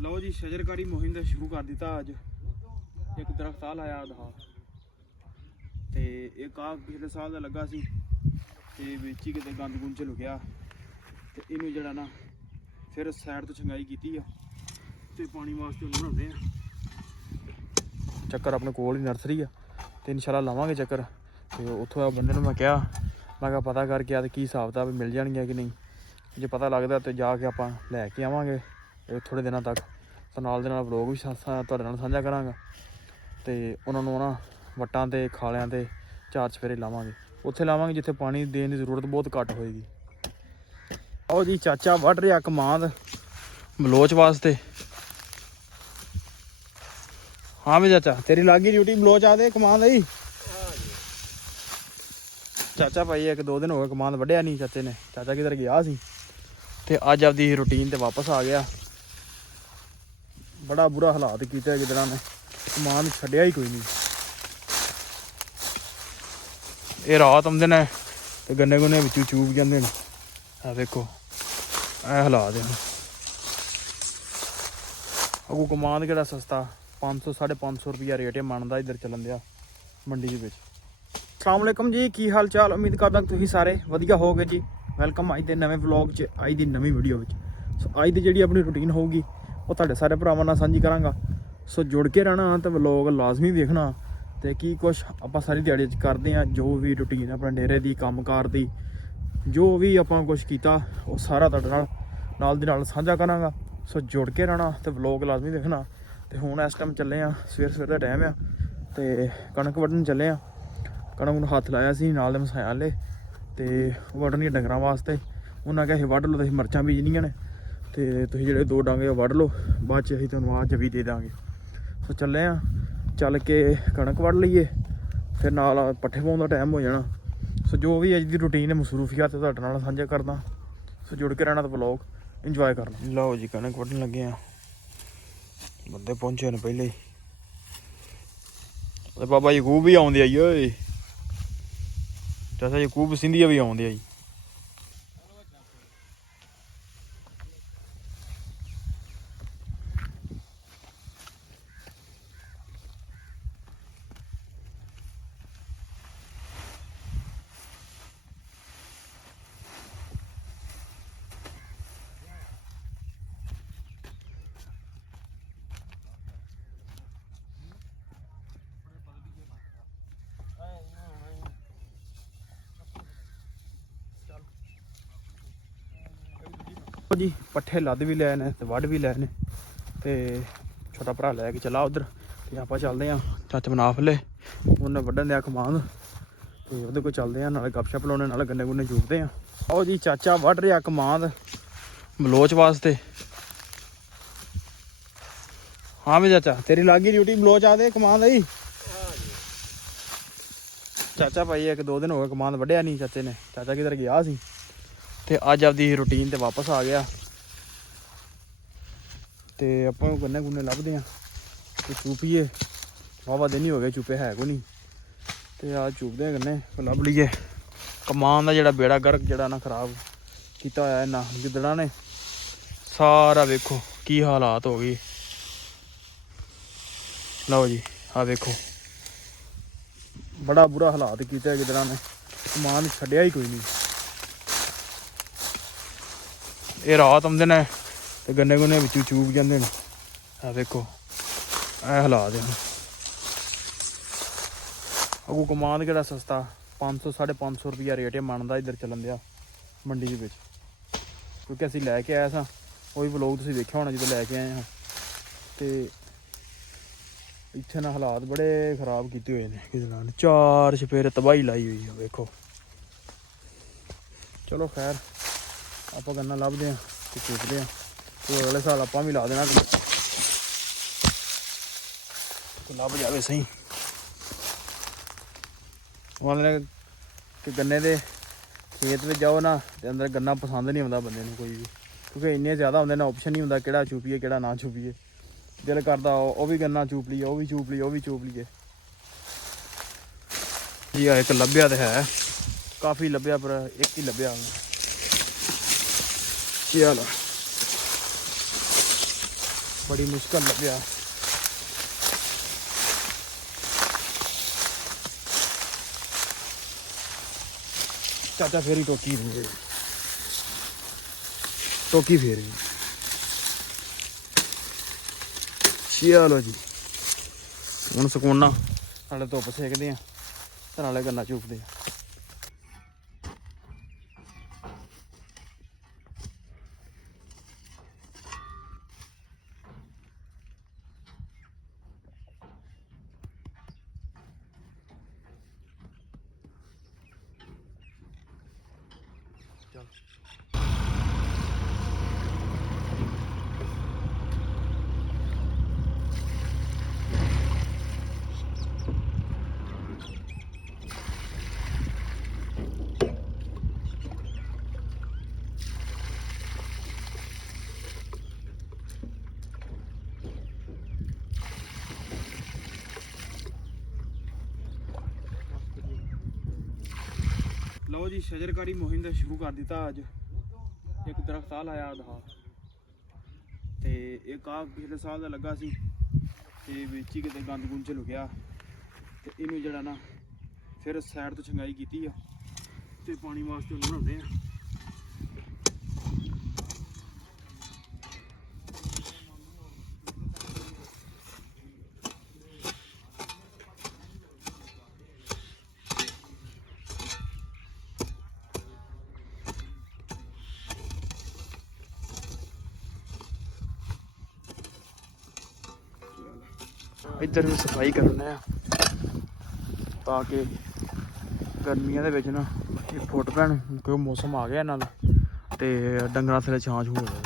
ਲਓ ਜੀ ਸ਼ਜਰਕਾਰੀ ਮੁਹਿੰਮ ਦਾ ਸ਼ੁਰੂ ਕਰ ਦਿੱਤਾ। ਅੱਜ ਇੱਕ ਦਰਖਤ ਆ ਲਾਇਆ ਆਧਾ ਤੇ ਇੱਕ ਆ ਪਿਛਲੇ ਸਾਲ ਦਾ ਲੱਗਾ ਸੀ ਤੇ ਵਿੱਚ ਹੀ ਕਿਤੇ ਗੰਦ ਗੁੰਦ ਚ ਲੁਕਿਆ ਤੇ ਇਹਨੂੰ ਜਿਹੜਾ ਨਾ ਫਿਰ ਸਾਈਡ ਤੋਂ ਛੰਗਾਈ ਕੀਤੀ ਆ ਤੇ ਪਾਣੀ ਵਾਸਤੇ ਉਹਨੂੰ ਬਣਾਉਂਦੇ ਆ। ਚੱਕਰ ਆਪਣੇ ਕੋਲ ਹੀ ਨਰਸਰੀ ਆ ਤੇ ਇਨਸ਼ਾਅੱਲਾ ਲਾਵਾਂਗੇ ਚੱਕਰ। ਤੇ ਉੱਥੋਂ ਆ ਬੰਦੇ ਨੂੰ ਮੈਂ ਕਿਹਾ ਪਤਾ ਕਰਕੇ ਆ ਤੇ ਕੀ ਹਿਸਾਬ ਦਾ ਵੀ ਮਿਲ ਜਾਣਗੀਆਂ ਕਿ ਨਹੀਂ। ਜੇ ਪਤਾ ਲੱਗਦਾ ਤੇ ਜਾ ਕੇ ਆਪਾਂ ਲੈ ਕੇ ਆਵਾਂਗੇ ਥੋੜ੍ਹੇ ਦਿਨਾਂ ਤੱਕ। ਤਾਂ ਨਾਲ ਦੇ ਨਾਲ ਵਲੋਗ ਵੀ ਤੁਹਾਡੇ ਨਾਲ ਸਾਂਝਾ ਕਰਾਂਗਾ ਤੇ ਉਹਨਾਂ ਨੂੰ ਨਾ ਵੱਟਾਂ ਤੇ ਖਾਲਿਆਂ ਤੇ ਚਾਰ ਚਫੇਰੇ ਲਾਵਾਂਗੇ। ਉੱਥੇ ਲਾਵਾਂਗੇ ਜਿੱਥੇ ਪਾਣੀ ਦੇਣ ਦੀ ਜ਼ਰੂਰਤ ਬਹੁਤ ਘੱਟ ਹੋਏਗੀ। ਆਓ ਜੀ ਚਾਚਾ ਵੱਢ ਰਿਹਾ ਕਮਾਦ ਬਲੋਚ ਵਾਸਤੇ। ਹਾਂ ਵੀ ਚਾਚਾ ਤੇਰੀ ਲੱਗੀ ਡਿਊਟੀ ਬਲੋਚ ਆ ਦੇ ਕਮਾਦ ਆਈ। ਚਾਚਾ ਭਾਈ ਇੱਕ ਦੋ ਦਿਨ ਹੋ ਗਏ ਕਮਾਦ ਵੱਢਿਆ ਨਹੀਂ ਚਾਚੇ ਨੇ। ਚਾਚਾ ਕਿਧਰ ਗਿਆ ਸੀ ਤੇ ਅੱਜ ਆਪਦੀ ਰੂਟੀਨ ਤੇ ਵਾਪਸ ਆ ਗਿਆ। ਬੜਾ ਬੁਰਾ ਹਾਲਾਤ ਕੀਤਾ ਜਿੱਦਾਂ ਨੇ ਕਮਾਦ ਛੱਡਿਆ ਹੀ ਕੋਈ ਨਹੀਂ। ਇਹ ਰਾਤ ਆਉਂਦੇ ਨੇ ਤੇ ਗੰਨੇ ਗੁੰਨੇ ਵਿੱਚੋਂ ਚੂਬ ਜਾਂਦੇ ਨੇ। ਆ ਵੇਖੋ ਇਹ ਹਾਲਾਤ ਆ। ਅੱਗੋਂ ਕਮਾਦ ਕਿਹੜਾ ਸਸਤਾ 500 550 ਰੁਪਈਆ ਰੇਟ ਹੈ ਮੰਨਦਾ ਇੱਧਰ ਚੱਲਣ ਦਿਆ ਮੰਡੀ ਦੇ ਵਿੱਚ। ਅਸਲਾਮ ਵਾਲੇਕਮ ਜੀ, ਕੀ ਹਾਲ ਚਾਲ? ਉਮੀਦ ਕਰਦਾ ਤੁਸੀਂ ਸਾਰੇ ਵਧੀਆ ਹੋਗੇ ਜੀ। ਵੈਲਕਮ ਅੱਜ ਦੇ ਨਵੇਂ ਵਲੌਗ 'ਚ, ਅੱਜ ਦੀ ਨਵੀਂ ਵੀਡੀਓ ਵਿੱਚ। ਸੋ ਅੱਜ ਦੀ ਜਿਹੜੀ ਆਪਣੀ ਰੂਟੀਨ ਹੋਊਗੀ ਉਹ ਤੁਹਾਡੇ ਸਾਰੇ ਭਰਾਵਾਂ ਨਾਲ ਸਾਂਝੀ ਕਰਾਂਗਾ। ਸੋ ਜੁੜ ਕੇ ਰਹਿਣਾ ਤੇ ਵਲੌਗ ਲਾਜ਼ਮੀ ਵੇਖਣਾ ਤੇ ਕੀ ਕੁਛ ਆਪਾਂ ਸਾਰੀ ਦਿਹਾੜੀ 'ਚ ਕਰਦੇ ਹਾਂ। ਜੋ ਵੀ ਰੂਟੀਨ ਆਪਣੇ ਡੇਰੇ ਦੀ ਕੰਮਕਾਰ ਦੀ ਜੋ ਵੀ ਆਪਾਂ ਕੁਛ ਕੀਤਾ ਉਹ ਸਾਰਾ ਤੁਹਾਡੇ ਨਾਲ ਦੀ ਨਾਲ ਸਾਂਝਾ ਕਰਾਂਗਾ। ਸੋ ਜੁੜ ਕੇ ਰਹਿਣਾ ਤੇ ਵਲੌਗ ਲਾਜ਼ਮੀ ਵੇਖਣਾ। ਤੇ ਹੁਣ ਇਸ ਟਾਈਮ ਚੱਲੇ ਆ, ਸਵੇਰ ਦਾ ਟਾਈਮ ਆ ਤੇ ਕਣਕ ਵੱਢਣ ਚੱਲੇ ਆ। ਕਣਕ ਨੂੰ ਹੱਥ ਲਾਇਆ ਸੀ ਨਾਲ ਦੇ ਮਸਾਇਆ ਵਾਲੇ ਤੇ ਵੱਢਣੀਆਂ ਡੰਗਰਾਂ ਵਾਸਤੇ। ਉਹਨਾਂ ਕਿਹਾ ਅਸੀਂ ਵੱਢ ਲਓ, ਤੁਸੀਂ ਮਿਰਚਾਂ ਬੀਜਣੀਆਂ ਨੇ ਤੇ ਤੁਸੀਂ ਜਿਹੜੇ ਦੋ ਡਾਂਗੇ ਉਹ ਵੱਢ ਲਓ, ਬਾਅਦ 'ਚ ਅਸੀਂ ਤੁਹਾਨੂੰ ਆਹ ਜਵੀ ਦੇ ਦਾਂਗੇ। ਸੋ ਚੱਲੇ ਆ, ਚੱਲ ਕੇ ਕਣਕ ਵੱਢ ਲਈਏ ਫਿਰ ਨਾਲ ਪੱਠੇ ਪਾਉਣ ਦਾ ਟਾਈਮ ਹੋ ਜਾਣਾ। ਸੋ ਜੋ ਵੀ ਅੱਜ ਦੀ ਰੂਟੀਨ ਹੈ ਮਸਰੂਫੀਅਤ ਤੁਹਾਡੇ ਨਾਲ ਸਾਂਝਾ ਕਰਦਾ। ਸੋ ਜੁੜ ਕੇ ਰਹਿਣਾ ਤਾਂ ਵਲੌਗ ਇੰਜੋਏ ਕਰਨਾ। ਲਓ ਜੀ ਕਣਕ ਵੱਢਣ ਲੱਗੇ ਆ, ਬੰਦੇ ਪਹੁੰਚੇ ਨੇ ਪਹਿਲੇ ਹੀ। ਬਾਬਾ ਯਕੂਬ ਵੀ ਆਉਂਦੇ ਆਈ ਓਏ, ਚਾਚਾ ਯਕੂਬ ਸਿੰਧੀਆ ਵੀ ਆਉਂਦੇ ਆ ਜੀ। ਜੀ ਪੱਠੇ ਲੱਦ ਵੀ ਲਏ ਨੇ ਤੇ ਵੱਢ ਵੀ ਲਏ ਨੇ ਤੇ ਛੋਟਾ ਭਰਾ ਲੈ ਕੇ ਚਲਾ ਉਧਰ ਤੇ ਆਪਾਂ ਚੱਲਦੇ ਹਾਂ ਚੱਚ ਮਨਾਫ ਲੈ। ਉਹਨੇ ਵੱਢਣ ਦਿਆ ਕਮਾਦ ਤੇ ਉਹਦੇ ਕੋਲ ਚੱਲਦੇ ਹਾਂ, ਨਾਲੇ ਗੱਪਸ਼ਪ ਲਾਉਣੇ ਨਾਲੇ ਗੰਨੇ ਗੁੰਨੇ ਚੂਪਦੇ ਹਾਂ। ਆਓ ਜੀ ਚਾਚਾ ਵੱਢ ਰਿਹਾ ਕਮਾਦ ਬਲੋਚ ਵਾਸਤੇ। ਹਾਂ ਵੀ ਚਾਚਾ ਤੇਰੀ ਲੱਗੀ ਡਿਊਟੀ ਬਲੋਚ ਆ ਦੇ ਕਮਾਦ ਆਈ। ਚਾਚਾ ਭਾਈ ਇੱਕ ਦੋ ਦਿਨ ਹੋ ਗਏ ਕਮਾਦ ਵੱਢਿਆ ਨਹੀਂ ਚਾਚੇ ਨੇ। ਚਾਚਾ ਕਿਧਰ ਗਿਆ ਸੀ ਤੇ ਅੱਜ ਆਪਦੀ ਰੂਟੀਨ ਤੇ ਵਾਪਸ ਆ ਗਿਆ ਤੇ ਆਪਾਂ ਗੰਨੇ ਗੁੰਨੇ ਲੱਭਦੇ ਹਾਂ ਤੇ ਚੂਪੀਏ। ਵਾਹਵਾ ਦਿਨ ਹੀ ਹੋ ਗਏ ਚੂਪੇ ਹੈ ਕੋ ਨਹੀਂ ਤੇ ਆ ਚੂਪਦੇ ਹਾਂ ਗੰਨੇ ਲੱਭ ਲਈਏ। ਕਮਾਨ ਦਾ ਜਿਹੜਾ ਬੇੜਾ ਗਰਕ ਜਿਹੜਾ ਨਾ ਖਰਾਬ ਕੀਤਾ ਹੋਇਆ ਇਹਨਾਂ ਗਿੱਦੜਾਂ ਨੇ ਸਾਰਾ। ਵੇਖੋ ਕੀ ਹਾਲਾਤ ਹੋ ਗਏ। ਲਓ ਜੀ ਆਹ ਵੇਖੋ ਬੜਾ ਬੁਰਾ ਹਾਲਾਤ ਕੀਤਾ ਗਿੱਦੜਾਂ ਨੇ। ਕਮਾਨ ਛੱਡਿਆ ਹੀ ਕੋਈ ਨਹੀਂ। ਇਹ ਰਾਤ ਆਉਂਦੇ ਨੇ ਤੇ ਗੰਨੇ ਗੁੰਨੇ ਵਿੱਚੋਂ ਚੂਬ ਜਾਂਦੇ ਨੇ। ਆ ਵੇਖੋ ਇਹ ਹਾਲਾਤ ਆ। ਅੱਗੋਂ ਕਮਾਦ ਕਿਹੜਾ ਸਸਤਾ 500 550 ਰੁਪਈਆ ਰੇਟ ਹੈ ਮੰਨਦਾ ਇੱਧਰ ਚੱਲਣ ਦਿਆ ਮੰਡੀ ਦੇ ਵਿੱਚ। ਕਿਉਂਕਿ ਅਸੀਂ ਲੈ ਕੇ ਆਏ ਸਾਂ, ਉਹ ਵੀ ਵਲੋਗ ਤੁਸੀਂ ਦੇਖਿਆ ਹੋਣਾ ਜਦੋਂ ਲੈ ਕੇ ਆਏ ਹਾਂ। ਤੇ ਇੱਥੇ ਨਾ ਹਾਲਾਤ ਬੜੇ ਖ਼ਰਾਬ ਕੀਤੇ ਹੋਏ ਨੇ ਕਿਸੇ ਨਾਲ। ਚਾਰ ਚਫੇਰੇ ਤਬਾਹੀ ਲਾਈ ਹੋਈ ਆ ਵੇਖੋ। ਚਲੋ ਖੈਰ ਆਪਾਂ ਗੰਨਾ ਲੱਭਦੇ ਹਾਂ ਤੇ ਚੂਪਦੇ ਹਾਂ ਤੇ ਅਗਲੇ ਸਾਲ ਆਪਾਂ ਵੀ ਲਾ ਦੇਣਾ ਲੱਭ ਜਾਵੇ ਸਹੀ। ਮਤਲਬ ਕਿ ਗੰਨੇ ਦੇ ਖੇਤ ਵਿੱਚ ਜਾਓ ਨਾ ਤੇ ਅੰਦਰ ਗੰਨਾ ਪਸੰਦ ਨਹੀਂ ਆਉਂਦਾ ਬੰਦੇ ਨੂੰ ਕੋਈ ਵੀ, ਕਿਉਂਕਿ ਇੰਨੇ ਜ਼ਿਆਦਾ ਹੁੰਦੇ ਨਾ ਆਪਸ਼ਨ ਨਹੀਂ ਹੁੰਦਾ ਕਿਹੜਾ ਚੂਪੀਏ ਕਿਹੜਾ ਨਾ ਚੂਪੀਏ। ਦਿਲ ਕਰਦਾ ਉਹ ਵੀ ਗੰਨਾ ਚੂਪ ਲਈਏ, ਉਹ ਵੀ ਚੂਪ ਲਈਏ, ਉਹ ਵੀ ਚੂਪ ਲਈਏ ਜੀ। ਆ ਇੱਕ ਲੱਭਿਆ ਤੇ ਹੈ, ਕਾਫੀ ਲੱਭਿਆ ਪਰ ਇੱਕ ਹੀ ਲੱਭਿਆ। ਚਲੋ बड़ी मुश्किल लग्या। चाचा फेरी टोकी टोकी फेरी। चलो जी हुण सुकूना नाले धुप्प सेकदे आ ते नाले गन्ना चूकदे आ। लो जी शजरकारी मुहिम का शुरू कर दिता। अज एक दरख्त आ लाया आधा ते एक आ पिछले साल का लगा सी ते विच ही किते गंद गुंद च लुकिया ते इनू जड़ा ना फिर साइड तो छंगाई की ते पानी वास्ते उन्हें बनाते हैं। इधर भी सफाई करने ताकि गर्मियों के विच ना फुट पैन क्यों मौसम आ गया नाल ते डंगरां थल्ले छां हो जाए।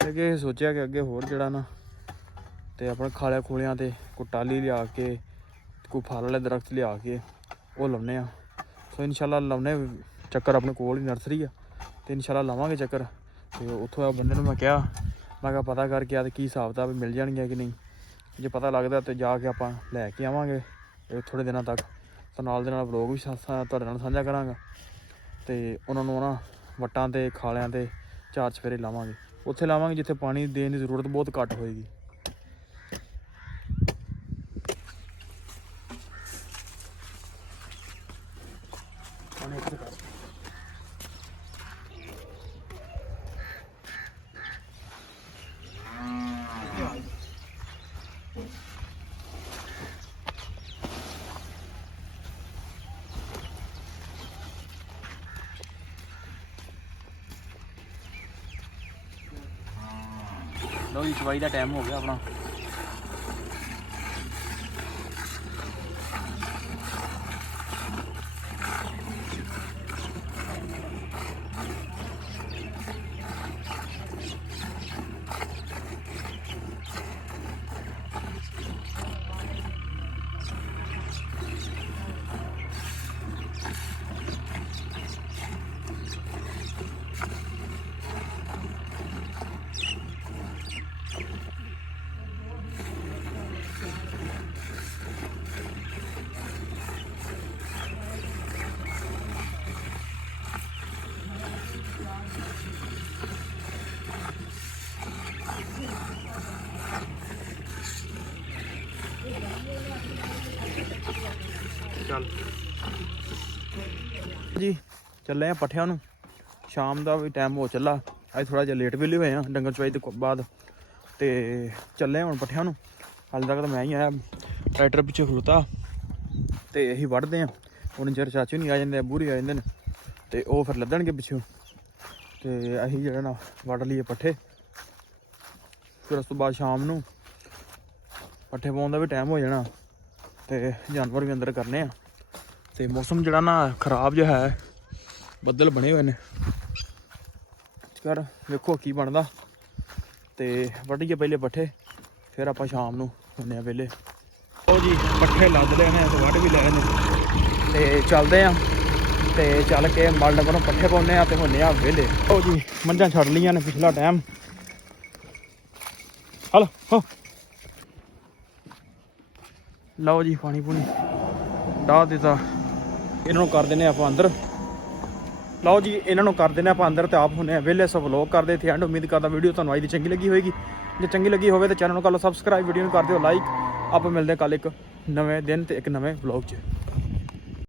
अगे सोचा कि अगे होर जड़ा ना ते अपने खाले खूलियां ते कोई टाली लिया के कोई फल वाले दरख्त लिया के वो लाने आ। तो इंशाल्लाह लाने चक्कर अपने कोल ही नर्सरी आ तो इंशाल्लाह लावांगे चक्कर। तो उत्थों बंदे नूं मैं कहा पता करके आ की हिसाब किताब मिल जाएंगे कि नहीं, जो पता लगता तो जाके आप लैके आवांगे थोड़े दिनों तक। तो नाल दे नाल व्लॉग भी तुहाडे नाल साझा करांगा ते उन्हां नूं ना वट्टां ते खालियां ते चार चफेरे लावांगे। उत्थे लावांगे जिथे पानी देने की जरूरत बहुत घट होएगी। लो जी सफाई का टाइम हो गया अपना। चल जी चले हैं पट्ठियां नूं। शाम का भी टाइम हो चला, अज थोड़ा जिहा लेट वेले होए हैं डंगर चवाई तो बाद ते चले हुण पट्ठियां नूं। हाले तक तो मैं ही आया, ट्रैक्टर पिछे खलोता ते असीं वढ़दे हैं। उन्ने चिर चाचू नहीं आ जांदे, अब्बू ही आ जांदे ने ते ओह फिर लद्दणगे पिछों ते असीं जेह्ड़ा ना वढ़ लईए पट्ठे। फिर उस तो बाद शाम नूं पट्ठे पाउण दा भी टाइम हो जाना ते जानवर भी अंदर करने आ। ते मौसम जड़ा ना खराब जो है, बदल बने हुए ने कर देखो की बनदा। ते वड्ढिए पहले पट्ठे फिर आप शाम नूं हुन्ने आ वेले। ओ जी पट्ठे लद ले ने वड्ढ भी ले ने ते चलदे आ ते चल के मल नगरों पट्ठे पाउने आ ते हुन्ने आ वेले। ओ जी मंझां छड्ड लियां ने पिछला टाइम। हल हो लो जी पानी पूनी ਡਾਹ ਦਿੱਤਾ। ਇਹਨਾਂ ਨੂੰ ਕਰ ਦਿੰਦੇ ਆਪਾਂ ਅੰਦਰ। ਲਓ ਜੀ, ਇਹਨਾਂ ਨੂੰ ਕਰ ਦਿੰਦੇ ਆਪਾਂ ਅੰਦਰ ਤੇ ਆਪ ਹੁੰਦੇ ਆ ਵਿਹਲੇ। ਸੋ ਵਲੋਗ ਕਰਦੇ ਇੱਥੇ ਐਂਡ। ਉਮੀਦ ਕਰਦਾ ਵੀਡੀਓ ਤੁਹਾਨੂੰ ਅੱਜ ਦੀ ਚੰਗੀ ਲੱਗੀ ਹੋਏਗੀ। ਜੇ ਚੰਗੀ ਲੱਗੀ ਹੋਵੇ ਤਾਂ ਚੈਨਲ ਨੂੰ ਕਰ ਲਓ ਸਬਸਕ੍ਰਾਈਬ, ਵੀਡੀਓ ਨੂੰ ਕਰ ਦਿਓ ਲਾਈਕ। ਆਪਾਂ ਮਿਲਦੇ ਕੱਲ੍ਹ ਇੱਕ ਨਵੇਂ ਦਿਨ ਤੇ ਇੱਕ ਨਵੇਂ ਵਲੋਗ 'ਚ।